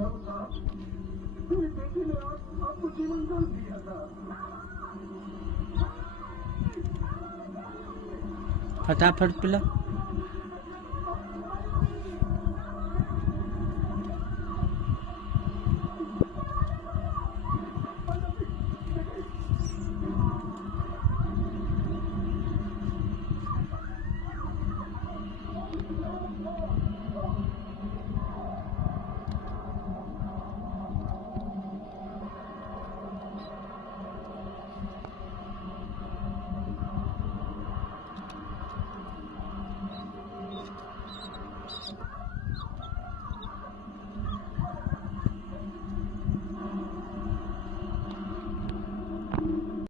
मेरे बेटे ने आपको जीवन दान दिया था। फटाफट पिला।